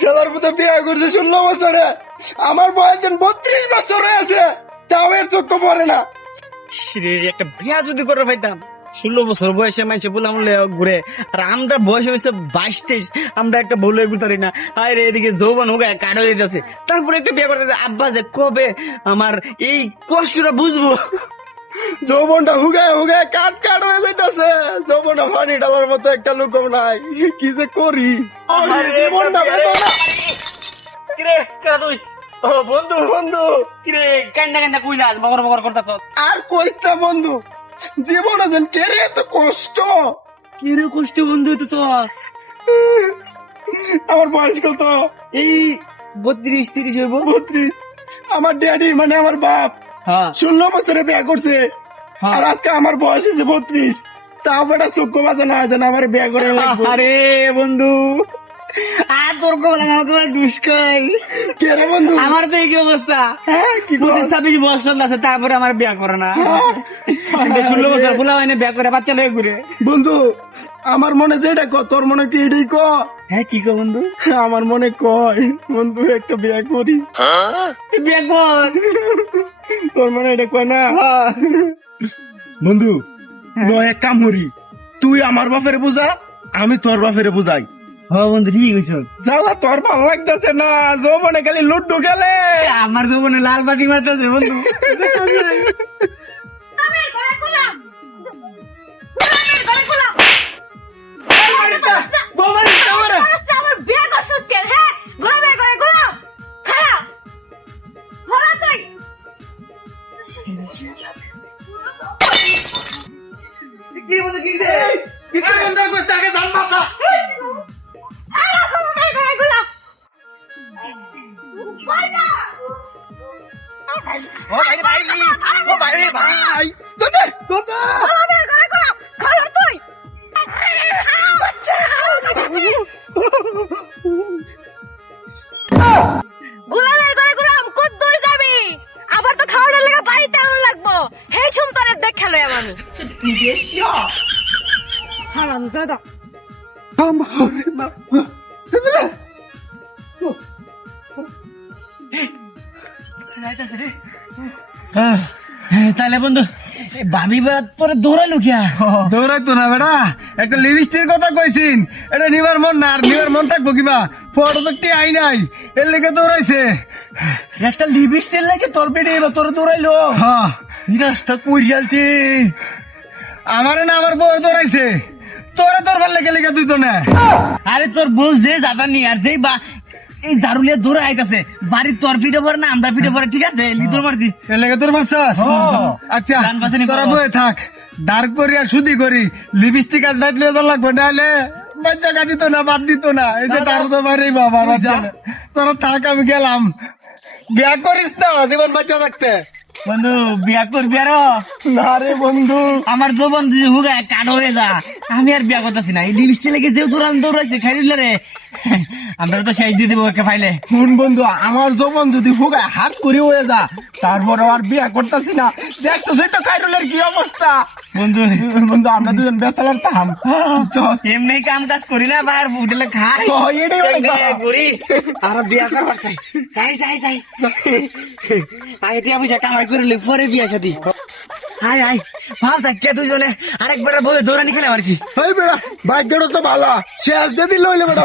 সবার মতো বিয়ে করছে, ষোলো বছরে। আমার বয়স বত্রিশ বছর হয়েছে তাও এর চোখ পড়ে না। একটা বিয়া যদি করে পাইতাম ষোলো বছর বয়সে মানুষে বললাম ঘুরে। আর আমরা বয়স হয়েছে বাইশ তেইশ, আমরা একটা বলে গুতারি না। আয় রে, এদিকে যৌবন হোক কাঠ হয়ে যাচ্ছে তারপরে একটা বিয়ে করে আব্বা যে কবে আমার এই কষ্টটা বুঝব? যৌবনটা হুগায় হুগায় কাট কাট হয়ে যাইতেছে। যৌবনটা পানি ডালার মতো একটা লুকম নাই। কি যে করি? জীবনটা কিরে কেরা তুই? বন্ধু বন্ধু। কিরে কান্দা কান্দা আর কইস না বন্ধু জীবনে যেন কেড়ে এত কষ্ট? কিরে কষ্ট বন্ধু তো তো? আমার বয়স কত? এই বত্রিশ তিরিশ হইব। বত্রিশ। আমার ড্যাডি মানে আমার বাপ হ্যাঁ। ষোলো বছরে বিয়ে করছে। আর আজকে আমার বয়স হয়েছে বত্রিশ। বেটা চোখ বাজে না জানা আমার বিয়ে করে আরে বন্ধু। আর তোর কবল আমার দুষ্কর বন্ধু? আমার তো এই কি অবস্থা? হ্যাঁ কর? ছাব্বিশ বছর আছে তারপরে আমার বিয়া করে না। হ্যাঁ। ষোলো বছর হয়নি বিয়া করে বাচ্চা লয়ে ঘুরে। বন্ধু আমার মনে যেটা ক তোর মনে কি এটাই ক হ্যাঁ কি কো বন্ধু? আমার মনে কয় বন্ধু একটা বিয়ে করি। বিয়া কর। তোর মনে এটা কয় না? হ্যাঁ। বন্ধু ল এক তুই আমার বাপের বুঝা আমি তোর বাপের বুঝাই। হ্যাঁ বন্ধু ঠিক হয়েছ জ্বালা তোর ভালো লাগতেছে না যৌবনে খালি লুড্ডু খেলে। আমার মনে লাল বাতি মারতেছে বন্ধু। গোলামের ঘরে গোলাম গোলামের ঘরে গোলাম রাস্তা আমার বিয়ে করছিস ও ভাই ভাই ও ভাই। রে ভাই তোতে তোতে গোলামের ঘরে গোলাম খারাপ তুই। গোলামের ঘরে গোলাম কত দূর যাবি। আবার তো খাওয়ানোর লেগে বাড়িতে আনো লাগবো। হে সন্তানের দেখা লই আমি হারাম দাদা। তাহলে বন্ধু এই ভাবি বা তোরে দৌড়াইলো কিয়া? দৌড়াইতো না বেটা একটা লিপস্টিকের কথা কইছিন। এটা নিবার মন না আর নিবার মন থাকব কিবা? ফটো দেখতে আই নাই এর লেগে দৌড়াইছে। একটা লিপস্টিক লাগে তোর পেটে এবার তোরে দৌড়াইলো? হ্যাঁ। গাছটা কইয়ালছি আমারে না আমার বউ দৌড়াইছে। তোরে তোর ভালো লেগে লেগে তুই তো না। আরে তোর বউ যে যাতা নি আর যেই বা এই দারুলিয়া দৌড়ে আইতাছে। বাড়ির তোর পিঠে পরে না আমরা পিঠে পরে ঠিক আছে? লিদুর মারদি এর লেগে তোর মারছাস? আচ্ছা তোরা বয়ে থাক। ডার্ক করি আর শুধি করি। লিপস্টিক আজ বাইত লিয়ে লাগবে নাহলে বাচ্চা কাটিত না বাদ দিত না। এই যে তার তো বাড়ি বাবা তোরা থাক আমি গেলাম। বিয়া করিস না জীবন বাচ্চা থাকতে। বন্ধু বিয়া করবি আরও? না রে বন্ধু। আমার যৌবন যদি হুগা কাঠ হয়ে যা আমি আর বিয়া করতেছি না। এই লিপস্টিক লেগে যে দৌড়ান দৌড়াইছে খাই দিলে রে। আমরা তো শেষ দিয়ে দিব ওকে ফাইলে। শুন বন্ধু আমার যৌবন যদি হুগায় হাত করে হয়ে যা তারপর আর বিয়া করতেছি না। দেখতেছি তো খাইরুলের কি অবস্থা? বন্ধু বন্ধু আমরা দুজন বেসালার তাম চল। এমনি কাম কাজ করি না বাইরে হোটেলে খাই। এটাই অনেক। করি আর বিয়া করবার চাই যাই যাই যাই। আই টিয়া পয়সা কামাই করে পরে বিয়া শাদি হাই আয়। ভাব দেখ, কে দুজনে আরেকবার বলে দৌড়ানি খেলে আর কি? ভাই বেড়া ভাগ্যটা তো ভালো। শেষ দিয়ে দিল হইলে বেটা